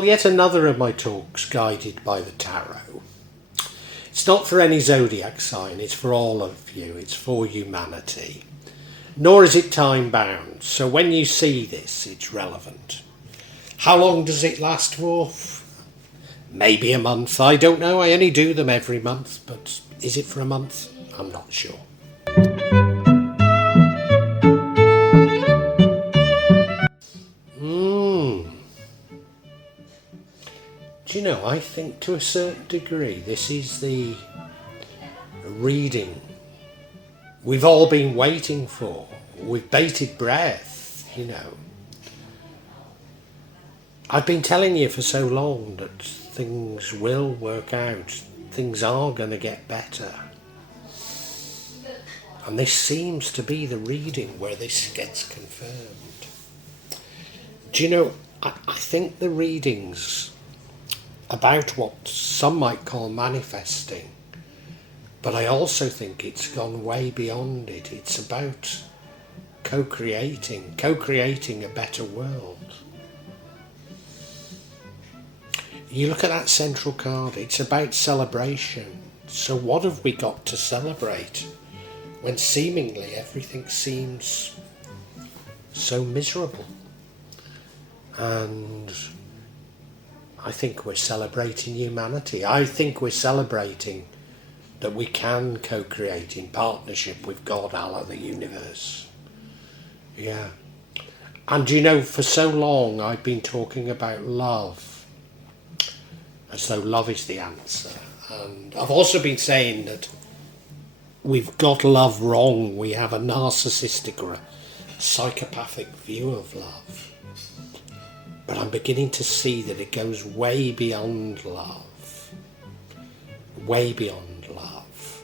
Well, yet another of my talks guided by the tarot. It's not for any zodiac sign, it's for all of you, it's for humanity. Nor is it time bound, so when you see this, it's relevant. How long does it last for? Maybe a month, I don't know, I only do them every month, but is it for a month? I'm not sure. Do you know, I think to a certain degree this is the reading we've all been waiting for, with bated breath, you know. I've been telling you for so long that things will work out, things are going to get better. And this seems to be the reading where this gets confirmed. Do you know, I think the readings about what some might call manifesting, but I also think it's gone way beyond it. It's about co-creating a better world. You look at that central card, it's about celebration. So what have we got to celebrate when seemingly everything seems so miserable? And I think we're celebrating humanity. I think we're celebrating that we can co-create in partnership with God, Allah, the universe. Yeah. And you know, for so long I've been talking about love, as though love is the answer. And I've also been saying that we've got love wrong. We have a narcissistic or a psychopathic view of love. But I'm beginning to see that it goes way beyond love. Way beyond love.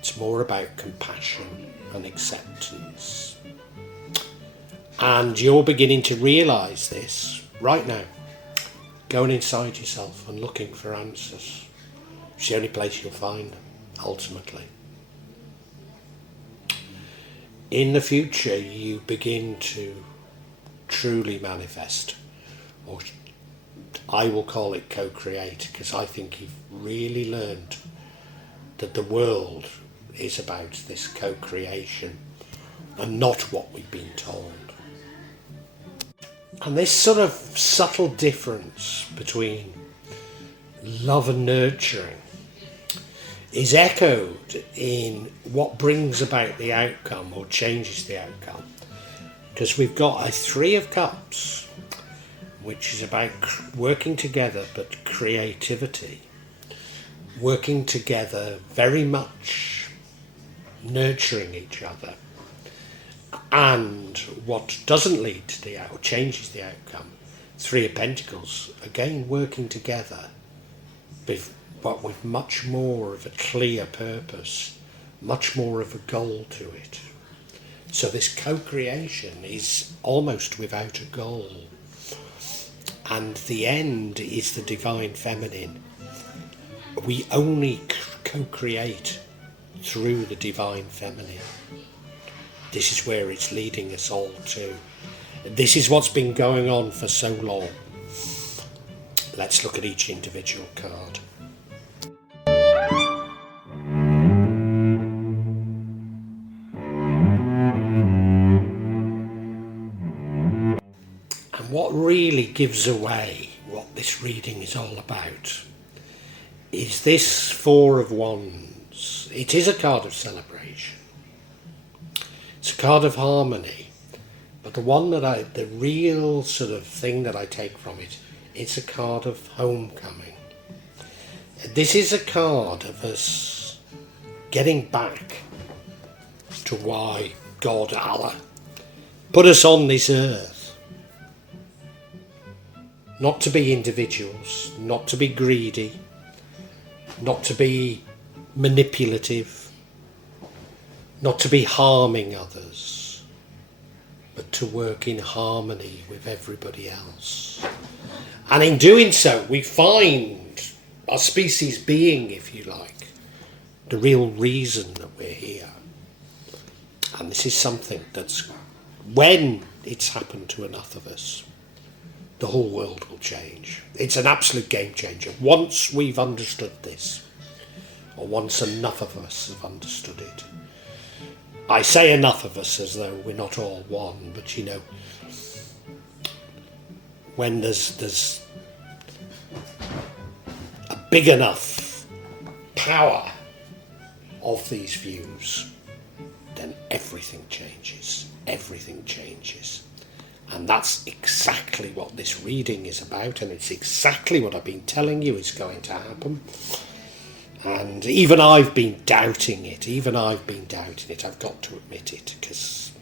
It's more about compassion and acceptance. And you're beginning to realise this right now. Going inside yourself and looking for answers. It's the only place you'll find them, ultimately. In the future, you begin to truly manifest. Or I will call it co-create, because I think you've really learned that the world is about this co-creation and not what we've been told. And this sort of subtle difference between love and nurturing is echoed in what brings about the outcome or changes the outcome. Because we've got a Three of Cups, which is about working together, but creativity. Working together, very much nurturing each other. And what doesn't lead to the outcome, changes the outcome, Three of Pentacles, again working together, but with much more of a clear purpose, much more of a goal to it. So this co-creation is almost without a goal. And the end is the divine feminine. We only co-create through the divine feminine. This is where it's leading us all to. This is what's been going on for so long. Let's look at each individual card. And what really gives away what this reading is all about is this Four of Wands. It is a card of celebration. It's a card of harmony. But the real sort of thing that I take from it, it's a card of homecoming. This is a card of us getting back to why God, Allah, put us on this earth. Not to be individuals, not to be greedy, not to be manipulative, not to be harming others, but to work in harmony with everybody else. And in doing so, we find our species being, if you like, the real reason that we're here. And this is something that's, when it's happened to enough of us, the whole world will change. It's an absolute game changer. Once we've understood this, or once enough of us have understood it. I say enough of us as though we're not all one, but you know, when there's a big enough power of these views, then everything changes. Everything changes. And that's exactly what this reading is about, and it's exactly what I've been telling you is going to happen. And even I've been doubting it. I've got to admit it, because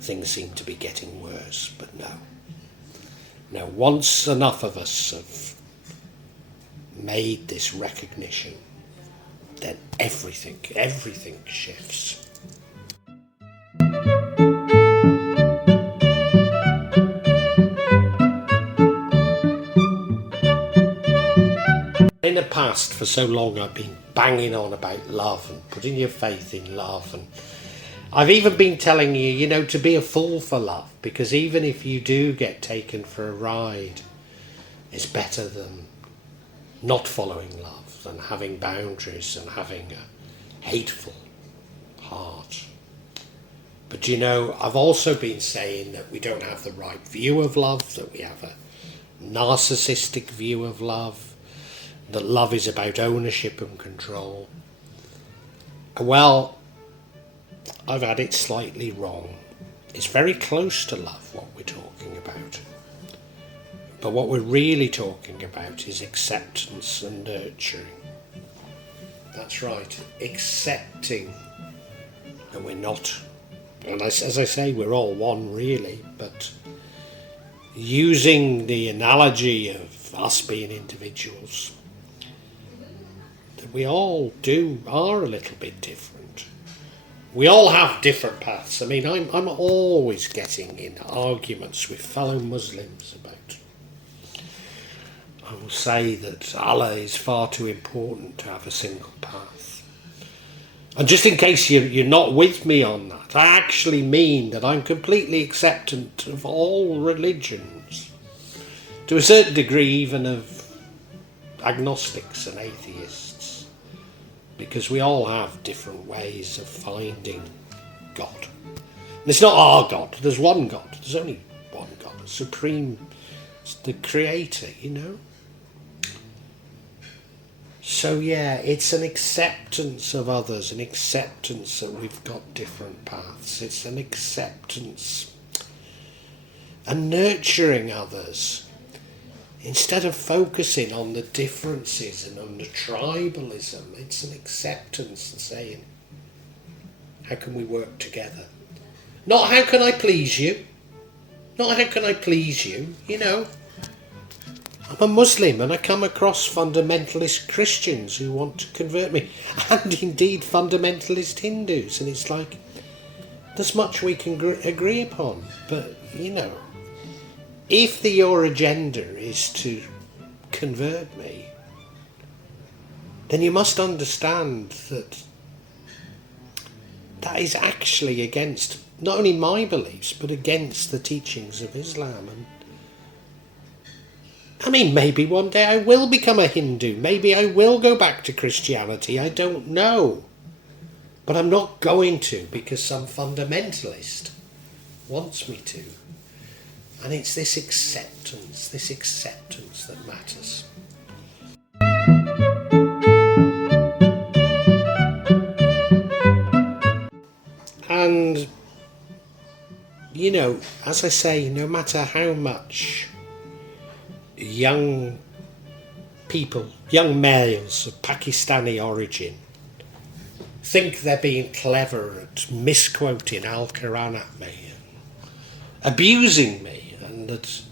things seem to be getting worse. But no. Now, once enough of us have made this recognition, then everything shifts. In the past, for so long, I've been banging on about love and putting your faith in love, and I've even been telling you, you know, to be a fool for love, because even if you do get taken for a ride, it's better than not following love, than having boundaries and having a hateful heart. But you know, I've also been saying that we don't have the right view of love, that we have a narcissistic view of love, that love is about ownership and control. Well, I've had it slightly wrong. It's very close to love, what we're talking about. But what we're really talking about is acceptance and nurturing. That's right, accepting that we're not, and as I say, we're all one really, but using the analogy of us being individuals, that we all are a little bit different. We all have different paths. I mean, I'm always getting in arguments with fellow Muslims about, I will say that Allah is far too important to have a single path. And just in case you're not with me on that, I actually mean that I'm completely acceptant of all religions, to a certain degree even of agnostics and atheists. Because we all have different ways of finding God. And it's not our God, there's one God, there's only one God, a supreme, it's the creator, you know. So yeah, it's an acceptance of others, an acceptance that we've got different paths, it's an acceptance and nurturing others. Instead of focusing on the differences and on the tribalism, it's an acceptance and saying, how can we work together? Not how can I please you? Not how can I please you, you know. I'm a Muslim and I come across fundamentalist Christians who want to convert me, and indeed fundamentalist Hindus, and it's like, there's much we can agree upon, but, you know, if your agenda is to convert me, then you must understand that that is actually against not only my beliefs, but against the teachings of Islam. And I mean, maybe one day I will become a Hindu, maybe I will go back to Christianity, I don't know. But I'm not going to, because some fundamentalist wants me to. And it's this acceptance that matters. And, you know, as I say, no matter how much young people, young males of Pakistani origin, think they're being clever at misquoting Al-Quran at me, abusing me, and that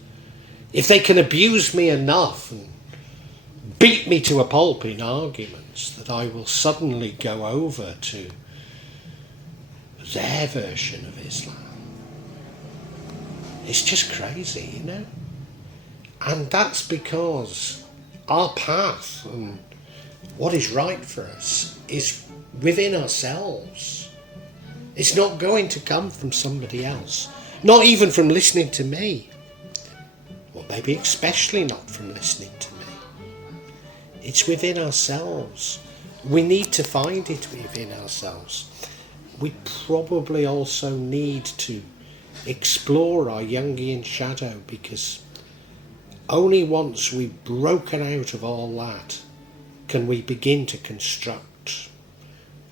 if they can abuse me enough and beat me to a pulp in arguments, that I will suddenly go over to their version of Islam. It's just crazy, you know. And that's because our path and what is right for us is within ourselves. It's not going to come from somebody else. Not even from listening to me. Well, maybe especially not from listening to me. It's within ourselves. We need to find it within ourselves. We probably also need to explore our Jungian shadow, because only once we've broken out of all that can we begin to construct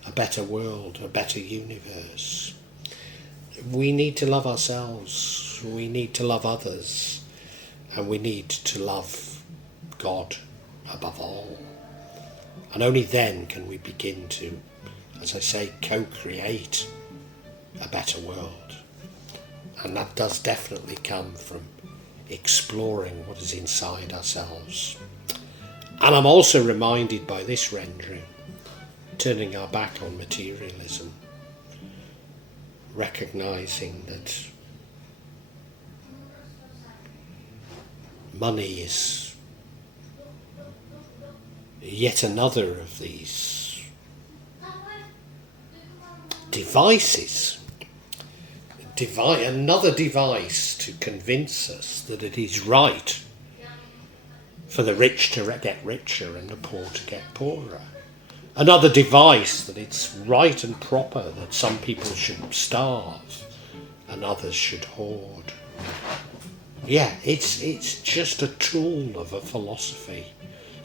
a better world, a better universe. We need to love ourselves, we need to love others, and we need to love God above all. And only then can we begin to, as I say, co-create a better world. And that does definitely come from exploring what is inside ourselves. And I'm also reminded by this rendering, turning our back on materialism, recognising that money is yet another of these devices, another device to convince us that it is right for the rich to get richer and the poor to get poorer. Another device that it's right and proper that some people should starve and others should hoard. Yeah, it's just a tool of a philosophy,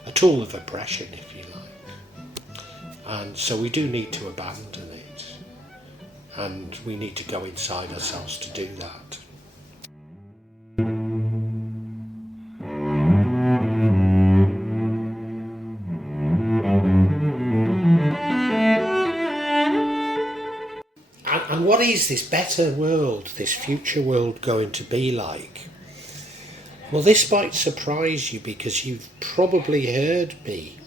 a tool of oppression, if you like. And so we do need to abandon it, and we need to go inside ourselves to do that. And what is this better world, this future world going to be like? Well, this might surprise you, because you've probably heard me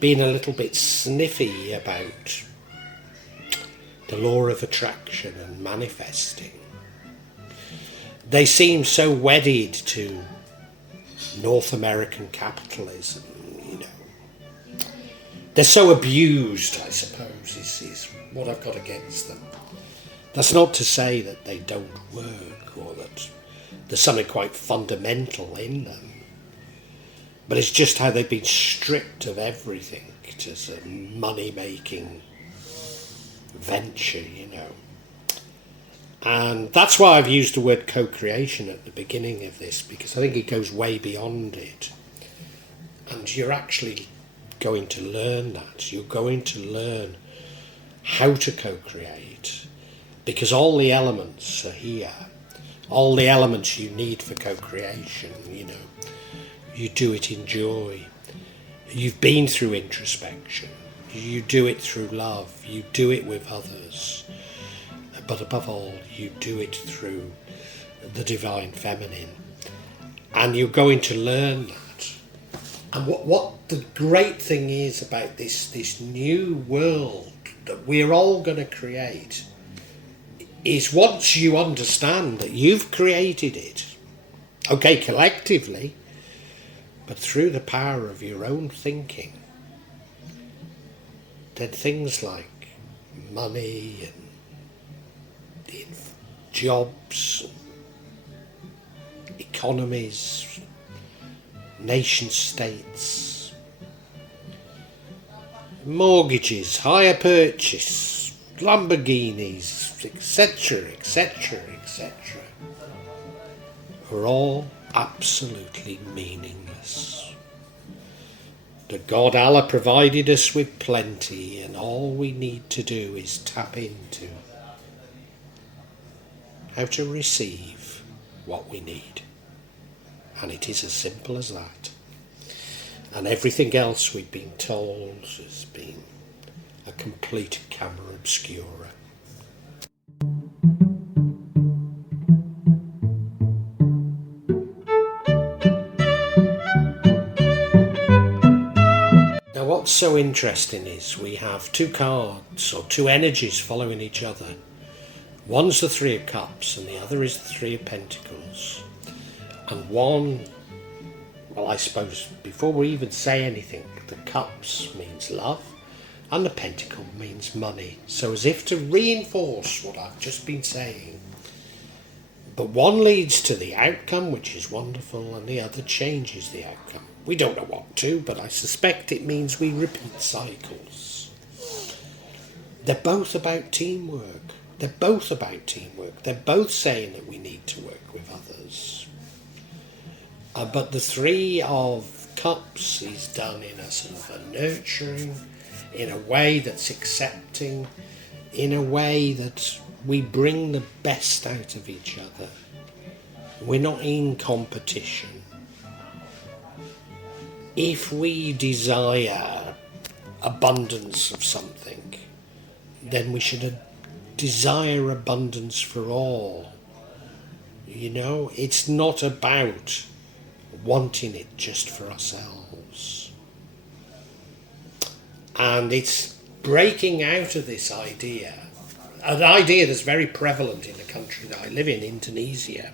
being a little bit sniffy about the law of attraction and manifesting. They seem so wedded to North American capitalism, you know. They're so abused, I suppose, is what I've got against them. That's not to say that they don't work or that there's something quite fundamental in them. But it's just how they've been stripped of everything as a money-making venture, you know. And that's why I've used the word co-creation at the beginning of this, because I think it goes way beyond it. And you're actually going to learn that. You're going to learn how to co-create, because all the elements are here. All the elements you need for co-creation, you know. You do it in joy. You've been through introspection. You do it through love. You do it with others. But above all, you do it through the divine feminine. And you're going to learn that. And what the great thing is about this new world that we're all going to create is, once you understand that you've created it, okay, collectively, but through the power of your own thinking, then things like money and jobs, economies, nation states, mortgages, hire purchase, Lamborghinis, etc., etc., etc., are all absolutely meaningless. The God Allah provided us with plenty, and all we need to do is tap into how to receive what we need. And it is as simple as that. And everything else we've been told has been a complete camera obscura. Now what's so interesting is we have two cards, or two energies, following each other. One's the Three of Cups and the other is the Three of Pentacles. And one, well, I suppose before we even say anything, the Cups means love and the Pentacle means money. So as if to reinforce what I've just been saying, But one leads to the outcome, which is wonderful, and the other changes the outcome. We don't know what to, but I suspect it means we repeat cycles. They're both about teamwork. They're both about teamwork. They're both saying that we need to work with others. But the Three of Cups is done in a sort of a nurturing, in a way that's accepting, in a way that we bring the best out of each other. We're not in competition. If we desire abundance of something, then we should desire abundance for all. You know, it's not about wanting it just for ourselves. And it's breaking out of this idea, an idea that's very prevalent in the country that I live in, Indonesia,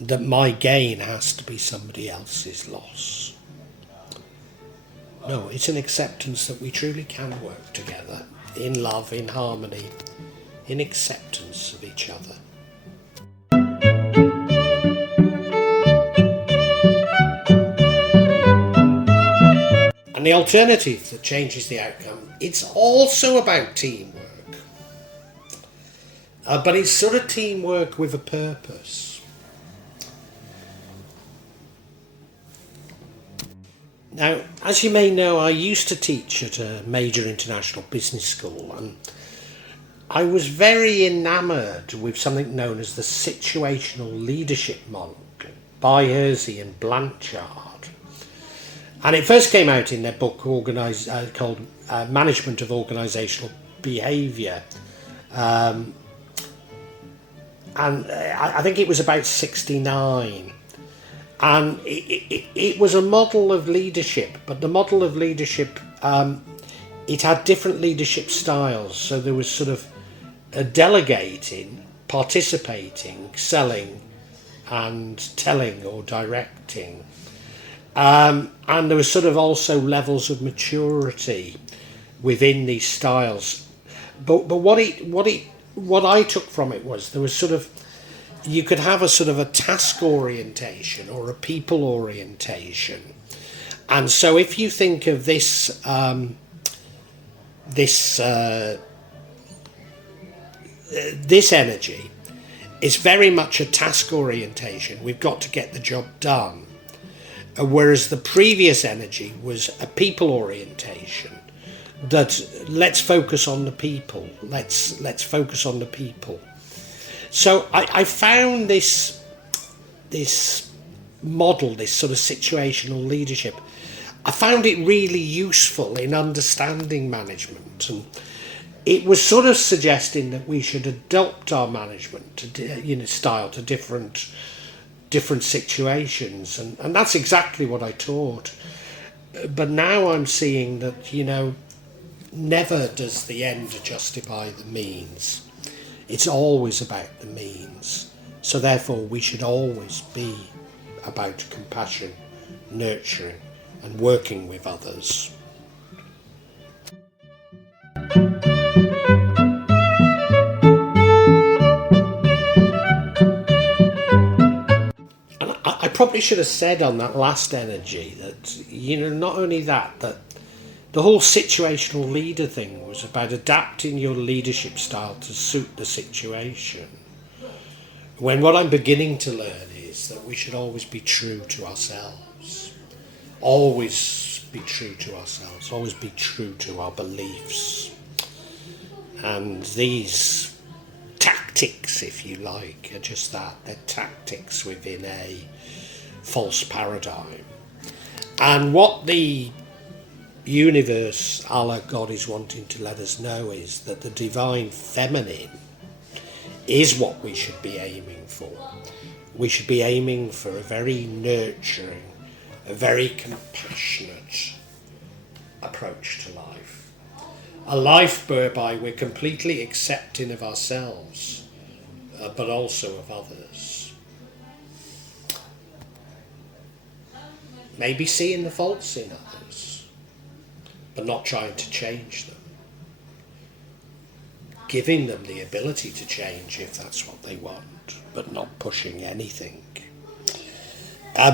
that my gain has to be somebody else's loss. No, it's an acceptance that we truly can work together in love, in harmony, in acceptance of each other. And the alternative that changes the outcome, it's also about teamwork. But it's sort of teamwork with a purpose. Now, as you may know, I used to teach at a major international business school, and I was very enamoured with something known as the situational leadership model by Hersey and Blanchard. And it first came out in their book called Management of Organisational Behaviour. And I think it was about 69. And it was a model of leadership, but the model of leadership, it had different leadership styles. So there was sort of a delegating, participating, selling, and telling or directing. And there was sort of also levels of maturity within these styles. But what I took from it was there was sort of, you could have a sort of a task orientation or a people orientation. And so if you think of this energy, it's very much a task orientation. We've got to get the job done. Whereas the previous energy was a people orientation, that let's focus on the people. Let's focus on the people. So I found this model, this sort of situational leadership, I found it really useful in understanding management, and it was sort of suggesting that we should adopt our management style to different situations, and that's exactly what I taught. But now I'm seeing that, never does the end justify the means. It's always about the means. So therefore we should always be about compassion, nurturing, and working with others. And I probably should have said on that last energy that, not only that the whole situational leader thing was about adapting your leadership style to suit the situation. When what I'm beginning to learn is that we should always be true to ourselves. Always be true to ourselves. Always be true to our beliefs. And these tactics, if you like, are just that. They're tactics within a false paradigm. And what the universe, Allah, God, is wanting to let us know is that the divine feminine is what we should be aiming for. We should be aiming for a very nurturing, a very compassionate approach to life. A life whereby we're completely accepting of ourselves, but also of others. Maybe seeing the faults in others, but not trying to change them. giving them the ability to change if that's what they want, but not pushing anything.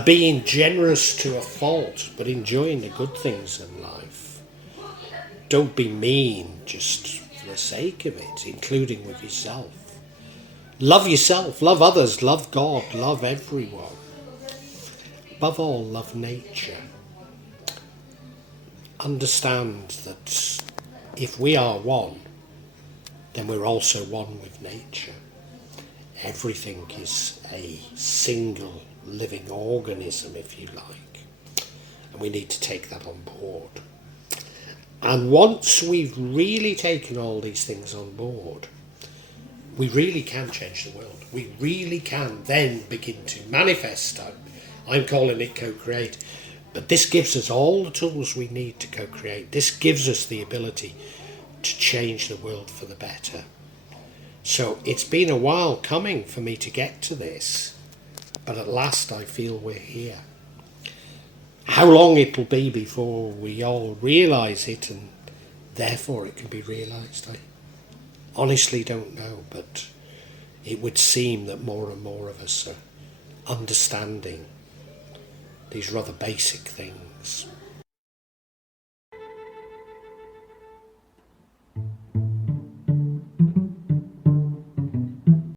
Being generous to a fault, but enjoying the good things in life. Don't be mean just for the sake of it, including with yourself. Love yourself, love others, love God, love everyone. Above all, love nature. Understand that if we are one, then we're also one with nature. Everything is a single living organism, if you like, and we need to take that on board. And once we've really taken all these things on board, we really can change the world. We really can then begin to manifest. I'm calling it co-create, but this gives us all the tools we need to co-create. This gives us the ability to change the world for the better. So it's been a while coming for me to get to this, but at last I feel we're here. How long it'll be before we all realise it and therefore it can be realised, I honestly don't know, but it would seem that more and more of us are understanding these rather basic things.